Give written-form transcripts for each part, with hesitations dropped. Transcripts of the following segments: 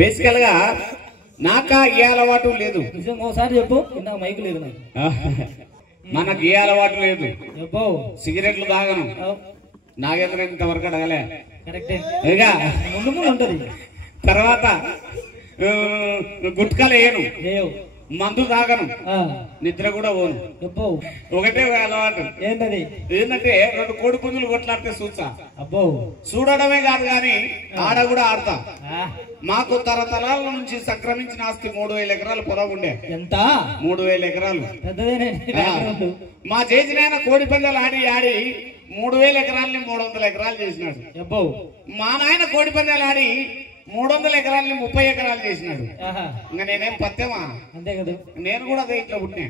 బేసికల్ గా నాకా ఏ అలవాటు లేదు. ఒకసారి చెప్పు, ఇందాక మైకు లేదు నాకు. మనకు ఏ అలవాటు లేదు. చెప్పు. సిగరెట్లు తాగను. నాగేంద్ర ఇంతవరకు అడగలే. కరెక్టే. ఇక ముందు ముందు ఉంటది. తర్వాత గుట్కాలు వేయను, మందు తాగను, నిద్ర కూడా పోను. చెప్పు. ఒకటే అలవాటు. ఏంటది? ఏంటంటే 2 కోడి పుంజులు కొట్లాడితే చూసా. అబ్బో. చూడడమే కాదు గాని ఆడ కూడా ఆడతా. మాకు తరతరాల నుంచి సంక్రమించిన ఆస్తి 3000 ఎకరాలు పొలం ఉండే. ఎంత? 3000 ఎకరాలు. పెద్దదేనే. మా చేసినాయన కోడి పందాలు ఆడి ఆడి 3000 ఎకరాలని 300 ఎకరాలు చేసినాడు. అబ్బో. మా నాయన కోడి పందాలు ఆడి 300 ఎకరాలని 30 ఎకరాలు చేసినాడు. ఇంకా నేనేం పత్తేమా? అంతే కదా. నేను కూడా అదే ఇంట్లో పుట్టినా.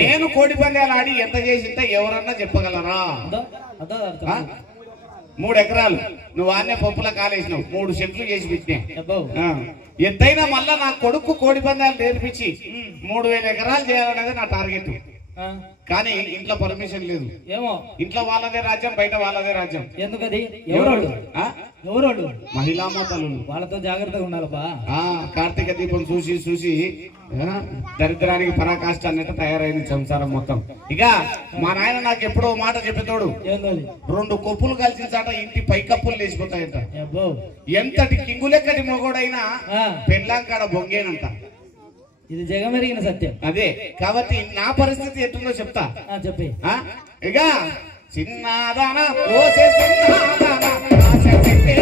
నేను కోడి పందాలు ఆడి ఎంత చేసింటే ఎవరన్నా చెప్పగలరా? 3 ఎకరాలు నువ్వు ఆనే పప్పుల కాలేసినావు, 3 సెంట్లు చేసి పెట్టినా. ఎంతైనా మళ్ళా నా కొడుకు కోడి పందాలు నేర్పించి 3000 ఎకరాలు చేయాలనేది నా టార్గెట్. కానీ ఇంట్లో పర్మిషన్ లేదు. ఏమో, ఇంట్లో వాళ్ళదే రాజ్యం, బయట వాళ్ళదే రాజ్యం. ఎందుకది? ఎవరోడు? ఎవరోడు? మహిళా మాతలు. వాళ్ళతో జాగ్రత్తగా ఉండాలబ్బా. కార్తీక దీపం చూసి చూసి దరిద్రానికి పరాకాష్ట అన్నట్టు తయారైంది సంసారం మొత్తం. ఇక మా నాయన నాకు ఎప్పుడో మాట చెప్పేతోడు, 2 కొప్పులు కలిసిన చాట ఇంటి పైకప్పులు లేచిపోతాయంట. ఎంతటి కింగులెక్కటి మొగోడైనా పెళ్ళాంకాడ బొంగేనంట. ఇది జగమెరిగిన సత్యం. అదే కాబట్టి నా పరిస్థితి ఎట్టుందో చెప్తా. చెప్పి. ఇక చిన్నదాన పోసే చిన్నదాన ఆశ పెట్టే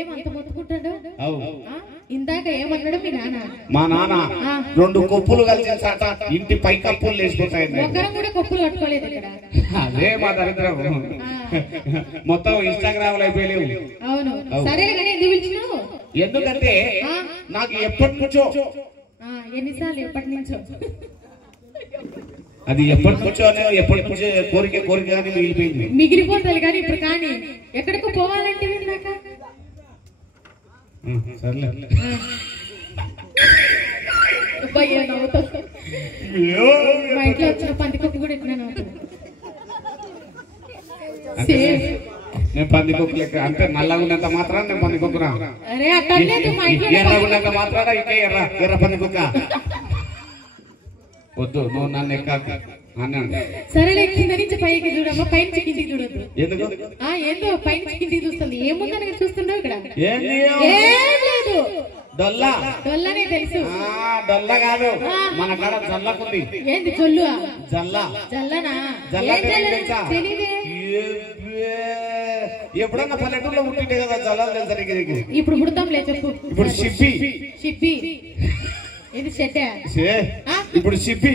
ఏమంత మొత్తుకుంటాడు? ఇందాక ఏమన్నాడు మీ నాన్న? మా నాన్న 2 కొప్పులు కలిసిన చాట ఇంటి పై కప్పులు లేచిపోతాయి. ఒకరం కూడా కొప్పులు కట్టుకోలేదు ఇక్కడ. అదే మా దరిద్రం. మొత్తం ఇన్స్టాగ్రామ్ లో అయిపోయలేవు. అవును. సరే కానీ ఎందుకు పిలిచినావు? ఎందుకంటే నాకు ఎప్పటి నుంచో. ఎన్నిసార్లు ఎప్పటి నుంచో? అది ఎప్పటి నుంచో కోరిక కానీ మిగిలిపోయింది. మిగిలిపోతుంది కానీ ఇప్పుడు కానీ ఎక్కడికో పోవాలంటే నాక సర్లే. మా ఇంట్లో వచ్చిన పందికొక్కు కూడా ఎట్లా నవ్వుతుంది. నేను పందికొక్కు లెక్క అంటే నల్లగా ఉన్నంత మాత్రాన నేను పందికొక్కురా. అరే అట్లేదు. మా ఇంట్లో ఎర్రగా ఉన్నంత మాత్రాన ఇంకా ఎర్ర పందికొక్క వద్దు. నువ్వు నన్ను ఎక్కాక అన్నాడు. సరేలే, కింద నుంచి పైకి చూడమ్మా, పైన కిందికి చూడద్దు. ఎందుకు? ఏందో పైన కిందికి చూస్తుంది. ఏముందని చూస్తున్నావు ఇక్కడ? ఏం లేదు. డొల్లనే తెలుసు. డొల్ల కాదు, మన కాడ జల్లకుంది. ఏంది జొల్లు? జల్లనా? తెలీదే. ఎప్పుడన్నా పల్లెటూరులో పుట్టింటే కదా జల్లాలు తెలుసా నీకు? ఇప్పుడు పుడతాంలే, చెప్పు. ఇప్పుడు షిప్పి ఇది షెడ్డ. ఇప్పుడు షిప్పి,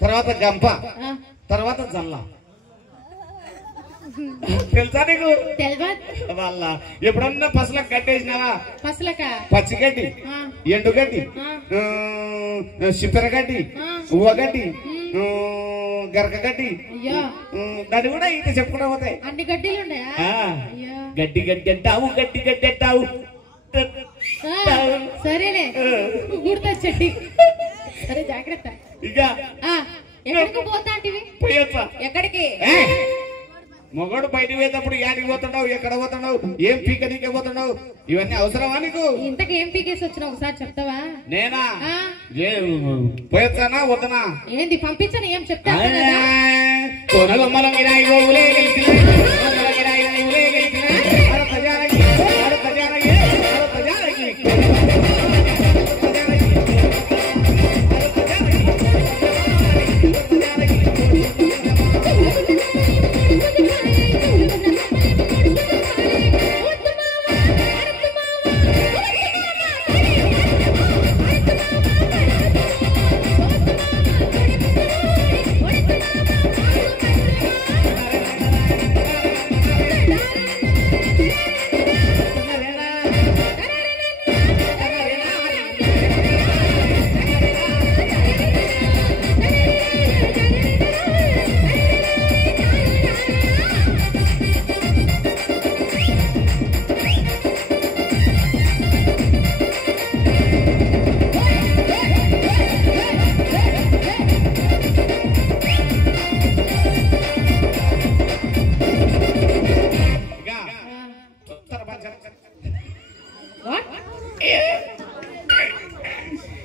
తర్వాత గంప, తర్వాత జల్ల. తెలుసా నీకు? వాళ్ళ ఎప్పుడన్నా పసలకు గడ్డేసినావా? పచ్చిగడ్డి, ఎండుగడ్డి, సిప్పెరగడ్డి, ఉవ్వగడ్డి, గరకగడ్డి, దాన్ని కూడా ఇంకా చెప్పుకుంటా పోతాయి. అన్ని గడ్డీలు ఉన్నాయా? గడ్డి గడ్డి అంటావు, గడ్డి గడ్డి అంటావు. సరేలే, గుర్తా చెట్టి. సరే జాగ్రత్త. ఇక ఎక్కడికి పోతా? ఎక్కడికి? మొగడు బయట పోయేటప్పుడు యాడికి పోతున్నావు, ఎక్కడ పోతున్నావు, ఏం పీకనీకే పోతున్నావు, ఇవన్నీ అవసరమా నీకు? ఇంతకు ఏం పీకేసి వచ్చినావు ఒకసారి చెప్తావా? నేనా పోయొచ్చానా వద్దనా? ఏంది పంపించని ఏం చెప్తా?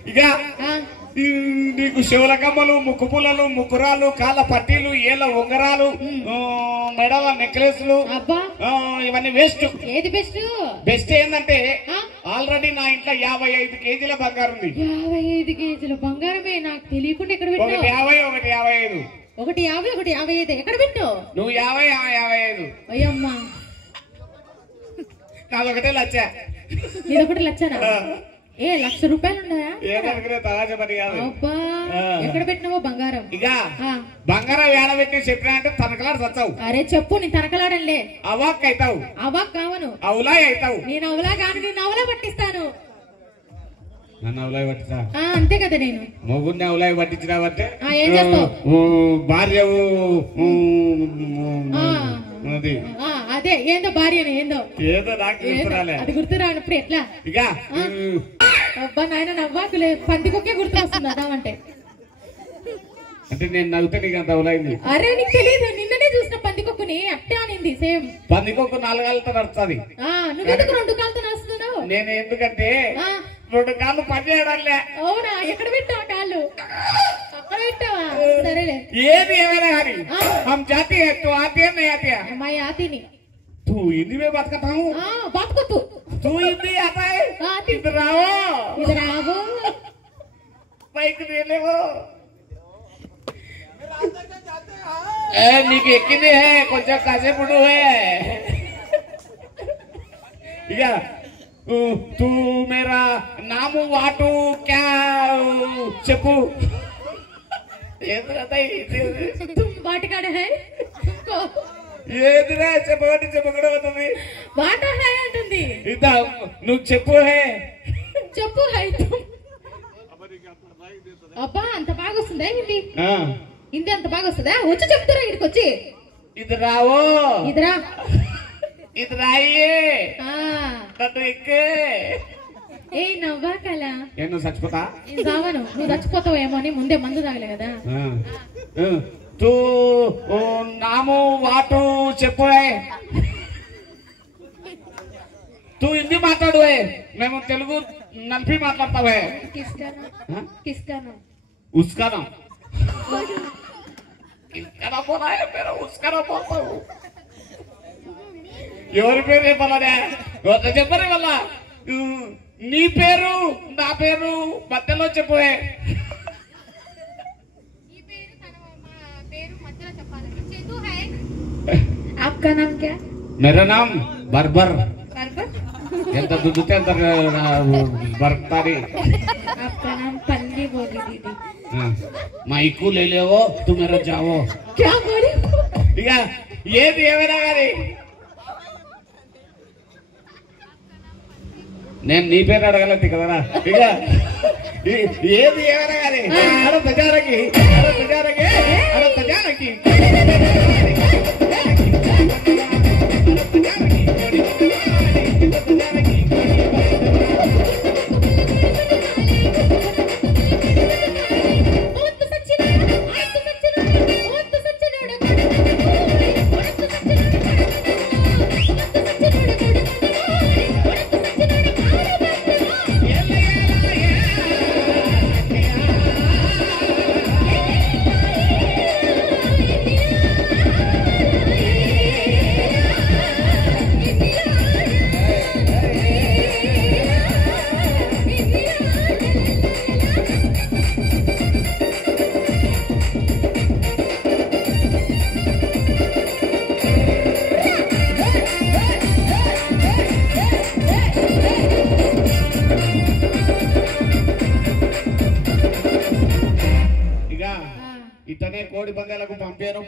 ఇక నీకు శివుల కమ్మలు, ముక్కు పుల్లలు, ముక్కురాలు, కాళ్ళ పట్టీలు, ఏళ్ళ ఉంగరాలు, మెడల నెక్లెస్లు, ఇవన్నీ వేస్ట్. ఏది బెస్ట్? బెస్ట్ ఏంటంటే ఆల్రెడీ నా ఇంట్లో 55 కేజీల బంగారం ఉంది. 55 కేజీల బంగారమే? నాకు తెలియకుండా ఎక్కడ పెట్టావు? ఒకటి 50, ఒకటి 55. ఒకటి 50, ఒకటి 55. ఎక్కడ పెట్టావు? నువ్వు 50, 55. అయ్యమ్మా, నాదొకటే లచ్చ. ఇదొకటి లచ్చనా? ₹1,00,000 ఉన్నాయా? అబ్బా, ఎక్కడ పెట్టినావో బంగారం? ఇక బంగారం ఏడబెట్టి చెప్పినా అంటే తనకలాడు చచ్చావు. అరే చెప్పు, నేను తనకలాడలే. అవాక్ అవుతావు. అవాక్ కావను, అవులా అవుతావు. నేను అవులా కాను, నేను అవులా పట్టిస్తాను. నన్ను అవులాయి పట్టిస్తా? అంతే కదా. నేను మొగుడిని అవులాయి పట్టించినావంటే ఏం చేస్తావు? భార్య అదే ఏందో భార్యను ఏందో నాకు అది గుర్తు రానప్పుడు ఎట్లా? ఇక అబ్బా నాయన నవ్వాకులే, పందికొక్కే గుర్తు వస్తుంది అదామంటే. అంటే నేను నవ్వుతే నీకు అంత అవులైంది? అరే నీకు తెలియదు, నిన్ననే చూసిన పందికొక్కుని అట్టే అనింది. సేమ్ పందికొక్కు 4 కాళ్ళతో నడుస్తుంది. నువ్వెందుకు 2 కాళ్ళతో నడుస్తున్నావు? నేను ఎందుకంటే 2 కాళ్ళు పని చేయడంలే. అవునా? ఎక్కడ పెట్టావా కాళ్ళు? అక్కడ పెట్టావా? సరేలే, ఏది ఏమైనా కానీ हम जाती है तो आती है नहीं आती है? मैं आती नहीं. तू हिंदी में बात करता हूँ. बात को तू हिंदी आता है? इधर आओ, इधर आओ, बाइक ले ले वो. నీకు ఎక్కింది కొంచెం కాసేపుడు. ఇక तू मेरा नाम वाटू क्या చెప్పు. వాటికాడ ఏదిరా చెప్పబట్టి చెప్పకుండా అవుతుంది. వాట హై అంటుంది. ఇదా నువ్వు చెప్పు హే, చెప్పు హై. అబ్బా అంత బాగా వస్తుందా హిందీ? హిందీ అంత బాగా వస్తుందా? వచ్చి చెప్తారా ఇక్కడికి వచ్చి? ఇది రావో, ఇదిరా, ఇది రాయే ఏ నవ్వా కల. నువ్వు చచ్చిపోతా? కావను, నువ్వు చచ్చిపోతావేమో అని ముందే మందు తాగలే కదా. తూ నాము వాటు చెప్పు. తూ హిందీ మాట్లాడు, మేము తెలుగు నలిపి మాట్లాడతావే. ఉస్కానా పోతావు. ఎవరి పేరు చెప్పాలనే చెప్పరే వల్ల. నీ పేరు నా పేరు మధ్యలో చెప్పు. आपका नाम क्या? मेरा नाम बर्बर. ఎంత దుద్దుతే అంత బర్తారి. आपका नाम पल्ली बोली दीदी. మైకు లేవో తు మేరా జావో. क्या बोली? ఇక ఏది ఏమైనా కానీ నేను నీ పేరు అడగలేదు కదరా. ఇక ఏది ఏమైనా కానీ అడ ప్రజారకి ఇతనే కోడి బంగాలకు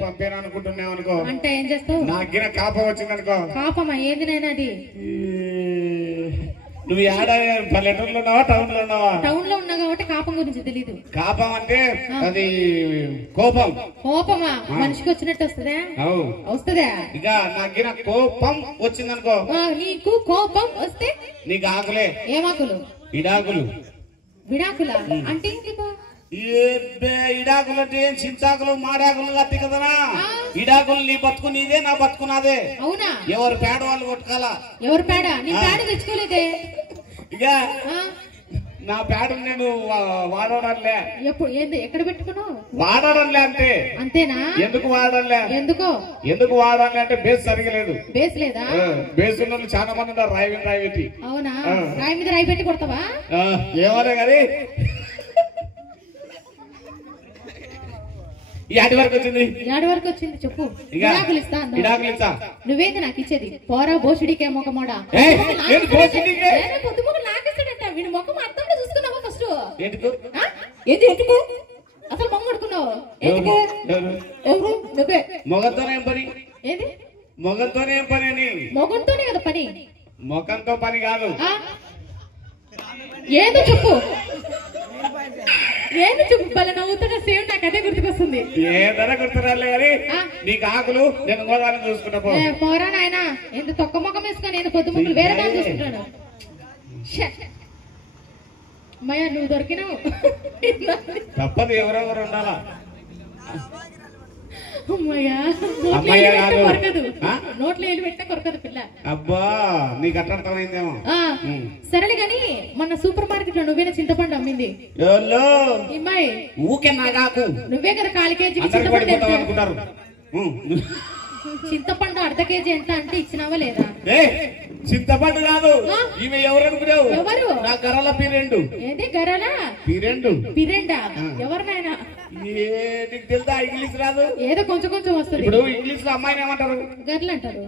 పంపాను అనుకుంటున్నావు అనుకో. అంటే ఏం చేస్తావు? నాకిన కాపం వచ్చింది అనుకో. కాపమా? ఏంది నైనా అది? నువ్వు ఏడ పల్లెటూరులో ఉన్నావా టౌన్ లో ఉన్నావా? టౌన్ లో ఉన్నా కాబట్టి కాపం గురించి తెలీదు. కాపం అంటే అది కోపం. కోపమా? మనిషికి వచ్చినట్టు వస్తుందా? వస్తుందా? ఇక నాకిన కోపం వచ్చింది అనుకో. నీకు కోపం వస్తే నీకు ఆకులే. ఏమాకులు? విడాకులు. విడాకులా అంటే ఇడాకులు అంటే ఏం చింతాకులు మాడాకులు కత్తి కదనా ఇడాకులు నీ బతుకు నీదే నా బతుకు నాదే. అవునా? ఎవరు పేడ వాళ్ళు కొట్టుకోవాలా. ఎవరు పేడ? నీ పేడ తెచ్చుకోలేదే. ఇక నా పేడ నేను వాడడంలే. ఎప్పుడు ఏంది ఎక్కడ పెట్టుకున్నావు? వాడడంలే అంతే. అంతేనా? ఎందుకు వాడడంలే? ఎందుకు వాడాలి అంటే బేస్ సరిగలేదు. బేస్ లేదా? బేస్ ఉన్న చాలా మంది ఉన్నారు రాయి మీద రాయి పెట్టి. అవునా? రాయి మీద రాయి పెట్టి కొడతావా? ఏమన్నా కానీ యాడి వరకు వచ్చింది చెప్పు. ఇడాకులు ఇస్తా. నువ్వేంది నాకు ఇచ్చేది? పోరా బోషుడికే మొక్కమోడా. పొద్దుమొక్క నాకిస్తాడంట. వీడి మొక్కం అర్థంలో చూసుకున్నావా ఫస్ట్? ఏంటి ఎందుకు అసలు మొక్క కొడుకున్నావు? ఎవరు నువ్వే? మొగంతోనే పని. ఏది మొగంతోనే పని అని? మొగంతోనే కదా పని. మొఖంతో పని కాదు. ఏదో చెప్పు. ఏంది చెప్పు. బల నవ్వుతున్న సేమ్ నాకు అదే గుర్తుకొస్తుంది. ఏదైనా గుర్తురాలే కానీ నీకు ఆకులు నేను గోదావరి చూసుకుంటా. పోరా నాయన. ఎంత తొక్క మొక్కం వేసుకొని నేను పొద్దు ముగ్గులు వేరే దాన్ని చూసుకుంటాను. అమ్మయ్య నువ్వు దొరికినావు. తప్పదు ఎవరెవరు ఉండాలా. కొరకదు. నోట్లో ఏళ్ళు పెట్టినా కొరకదు పిల్ల. అబ్బా నీకు అట్లా అర్థమైందేమో. సరేలే గాని మొన్న సూపర్ మార్కెట్ లో నువ్వేనా చింతపండు అమ్మింది? అమ్మాయి ఊకే నాగాకు. నువ్వే కదా 1/4 కేజీ అనుకుంటారు. చింతపండు అర్ధ కేజీ ఎంత అంటే ఇచ్చినావా లేదా? చింతపండు కాదు. ఇవి ఎవరు అనుకున్నావు? ఎవరు? నా గరల పీరెండు. ఏది గరల పీరెండా? ఎవరినైనా నీకు తెలుసా? ఇంగ్లీష్ రాదు. ఏదో కొంచెం వస్తుంది. ఇప్పుడు ఇంగ్లీష్ లో అమ్మాయిని ఏమంటారు? గర్ల్ అంటారు.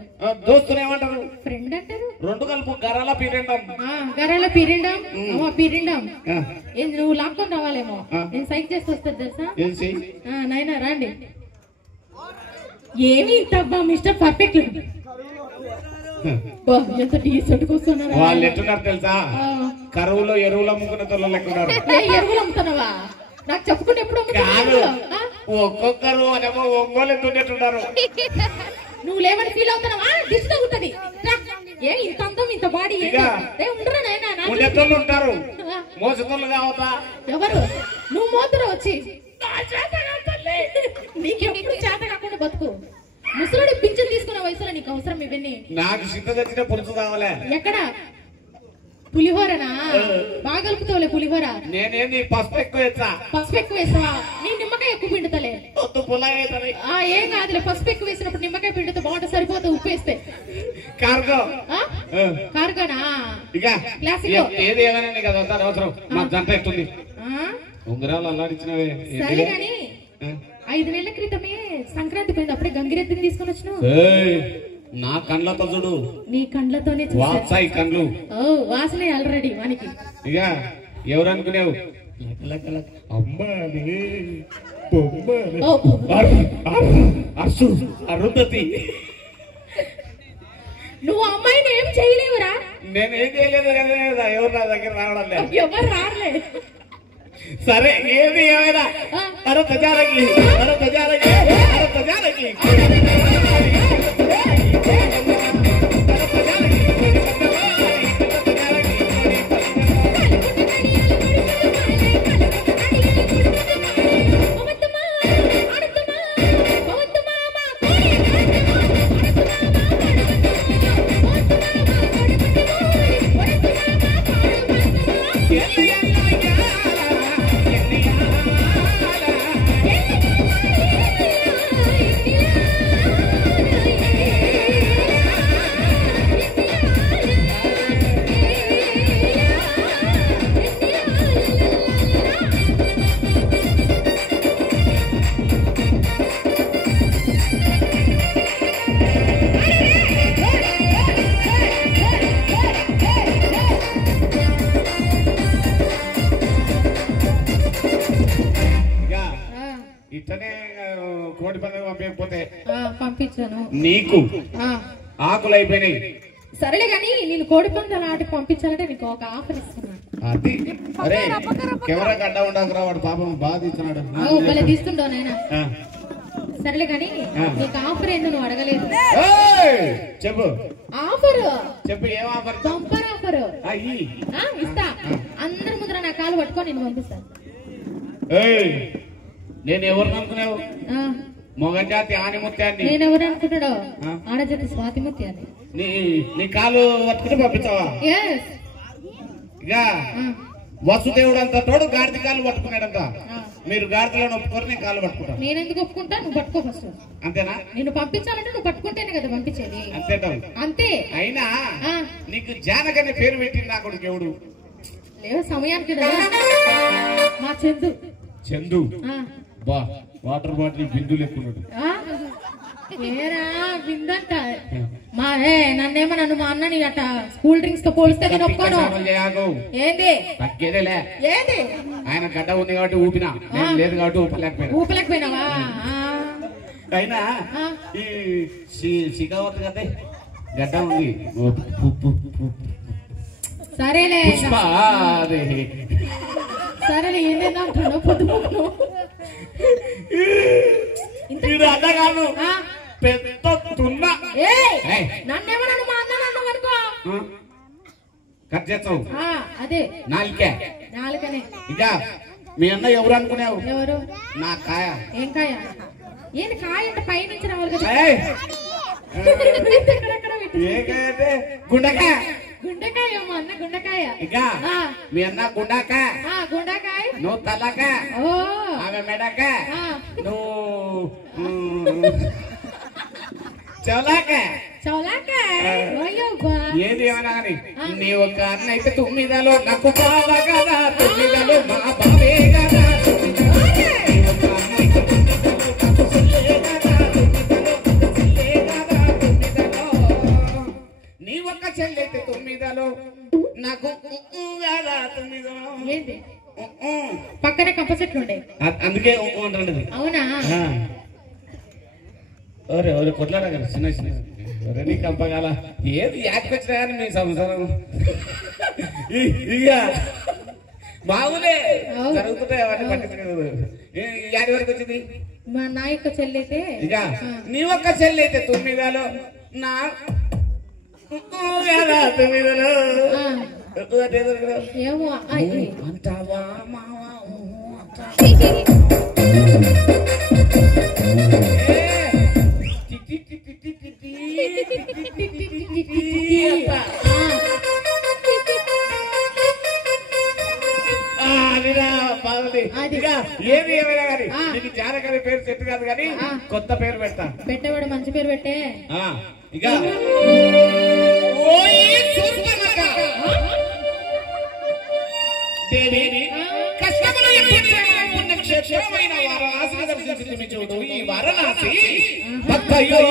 దోస్తుని ఏమంటారు? ఫ్రెండ్ అంటారు. రెండు కలుపు గరల పీరెండం. గరల పీరెండం. పీరెండం ఏంది? నువ్వు లాక్కొని రావాలేమో. నేను సైక్ చేసి వస్తుంది తెలుసా? నాయనా రాండి. ఏమి ఇంతబ్బా మిస్టర్ పర్ఫెక్ట్. ఎంత డీసెంట్ కూర్చున్నారు వాళ్ళు. ఎట్టున్నారు తెలుసా? కరువులో ఎరువులు అమ్ముకున్న తొల లెక్కున్నారు. ఎరువులు అమ్ముతున్నావా? నాకు చెప్పుకుంటే ఎప్పుడు కాదు. ఒక్కొక్కరు అనేమో ఒంగోలు ఎత్తుండేట్టున్నారు. నువ్వు లేవని ఫీల్ అవుతున్నావా? దిష్టి తగ్గుతుంది. ఏ ఇంత అందం ఇంత బాడీ ఉండరా నాయన? ఉంటారు మోసతోళ్ళు కావతా. ఎవరు? నువ్వు మోతురా వచ్చి. నీకెప్పుడు చేత కాకుండా బతుకు. ముసలుడు పింఛన్ తీసుకున్న వయసులో నీకు అవసరం ఇవన్నీ. నాకు సిద్ధ తెచ్చిన పులుసు కావాలే. ఎక్కడ? పులిహోరనా? బాగా కలుపుతావులే పులిహోర. నేనేంది పసుపు ఎక్కువ వేస్తా. పసుపు ఎక్కువ వేస్తావా? నీ నిమ్మకాయ ఎక్కువ పిండుతలే. ఏం కాదులే. పసుపు ఎక్కువ వేసినప్పుడు నిమ్మకాయ పిండితో బాగుంటుంది. సరిపోతా ఉప్పు వేస్తే. కార్గో కార్గోనా? ఏది ఏమైనా నీకు అది వద్దా అవసరం? మా జంట ఎత్తుంది. ఉంగరాలు అల్లాడిచ్చినవే. సరే కానీ 5 నెలల క్రితమే సంక్రాంతి పోయింది. అప్పుడే గంగిరెద్దుని తీసుకొని వచ్చినావు. నా కండ్లతో చూడు. నీ కండ్లతోనే వాసాయి కండ్లు. వాసనే ఆల్రెడీ వానికి. ఇక ఎవరు అనుకునేవు? అరుంధతి. నువ్వు అమ్మాయిని ఏం చేయలేవురా? నేనేం చేయలేదు కదా. ఎవరు నా దగ్గర రావడం లేదు. ఎవరు రాలే. సరే ఏది ఏమైనా అరే ప్రజాలకి ఇట్లనే కోడి పండుగ పంపించకపోతే పంపించాను. నీకు ఆకులు అయిపోయినాయి. సరేలే గాని నేను కోడి పందాల ఆటకి పంపించాలంటే నీకు ఒక ఆఫర్ ఇస్తున్నాను. అది అరే కెమెరా గడ్డ ఉండకురా. వాడు పాపం బాగా తీస్తున్నాడు. తీస్తుండవు నాయన. సరేలే గాని నీకు ఆఫర్ ఏందో నువ్వు అడగలేదు. చెప్పు. ఆఫర్ చెప్పు. ఏం ఆఫర్? బంపర్ ఆఫర్ ఇస్తా. అందరి ముందర నా కాలు పట్టుకొని నేను పంపిస్తాను. నేను ఎవరిని అనుకున్నావు? మొగజాతి ఆనిముత్యాన్ని. నేను ఎవరు అనుకుంటాడో? ఆడజాతి స్వాతిముత్యాన్ని. నీ కాలు పట్టుకుని పంపించావా? ఇక వసుదేవుడు అంత తోడు గాడిద కాలు పట్టుకున్నాడంట. మీరు గాడిదలను ఒప్పుకోరు, నేను కాలు పట్టుకుంటాను. నేను ఎందుకు ఒప్పుకుంటా? నువ్వు పట్టుకో ఫస్ట్. అంతేనా? నేను పంపించాలంటే నువ్వు పట్టుకుంటేనే కదా పంపించేది. అంతే. అయినా నీకు జానకనే పేరు పెట్టింది నా కొడుకు ఎవడు? లేవు సమయానికి మా చందు. చందు బా వాటర్ బాటిల్ బిందు లెక్కున్నాడు. ఏరా బిందంట మా నన్నేమో నన్ను మా అన్నని అట కూల్ డ్రింక్స్ తో పోలిస్తే నేను ఒప్పుకోను. ఏంది ఏంది? ఆయన గడ్డ ఉంది కాబట్టి ఊపినా, లేదు కాబట్టి ఊపలేకపోయినావా? అయినా ఈ శిఖావతి కదా గడ్డ ఉంది. సరేలే సరేలే ఏంటంటే అంటున్నావు పొద్దుపోను అన్నగాను పెద్ద తున్నా. నన్నేమో నన్ను మా అన్న నన్ను అనుకో కట్ చేస్తావు. అదే నాలుకనే. ఇక మీ అన్న ఎవరు అనుకునేవు? ఎవరు? నా కాయ. ఏం కాయ? ఏంటి కాయ అంటే పై నుంచి రావాలి కదా. గుండకాయ. గుండకాయ మా అన్న గుండకాయ. ఇక మీ అన్న గుండకాయ. గుండకాయ. నువ్వు తలకాయ. ఆమె మెడకాయ. నువ్వు చౌలాకాయ. ఏది ఏమన్నా కానీ నీ ఒక అన్న అయితే 9లో నాకు బావ కదా, 9లో మా బావే కదా. నీ ఒక్క చెల్లి అయితే 9లో నాకు కదా 9లో. ఏంటి పక్కనే కంప చెట్లు ఉండే అందుకే ఉంటుంది. అవునా? ఎవరు కొట్లాడా కదా చిన్న చిన్న నీ కంపగాల ఏది యాక్కొచ్చినా కానీ మీ సంసారం ఇక మామూలే జరుగుతుంటాయి. అవన్నీ పట్టించుకోదు. యాడి వరకు వచ్చింది? మా నా యొక్క చెల్లి అయితే ఇక నీ ఒక్క చెల్లి అయితే 9లో నా 9లో ఏమో అంటావా మావా? ఏది ఏమైనా కానీ నీకు జానకని పేరు సెట్ కాదు కానీ కొత్త పేరు పెడతా. పెట్టేవాడు మంచి పేరు పెట్టే. ఇక దేవి కష్టములు పుణ్యక్షేత్రమైన వారణాసిని దర్శించి చూడు. ఈ వారణాసి భక్తయో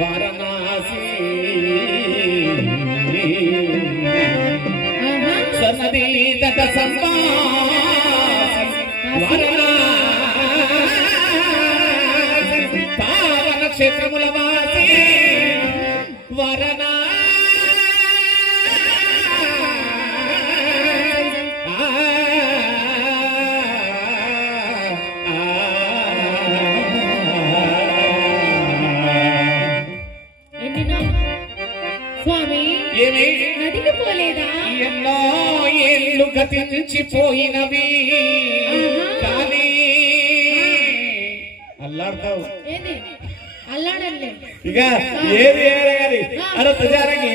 వారణాసి సన్నది దట సంబా పావన క్షేత్రముల వాసి వరణ స్వామి ఏమి నదికి పోలేదా? ఎన్నో ఏళ్ళు గతించిపోయినవి కానీ అల్లాడతావు. ఏంది అల్లాడలే? ఇక ఏది ఏమైనా కానీ అరత జానకి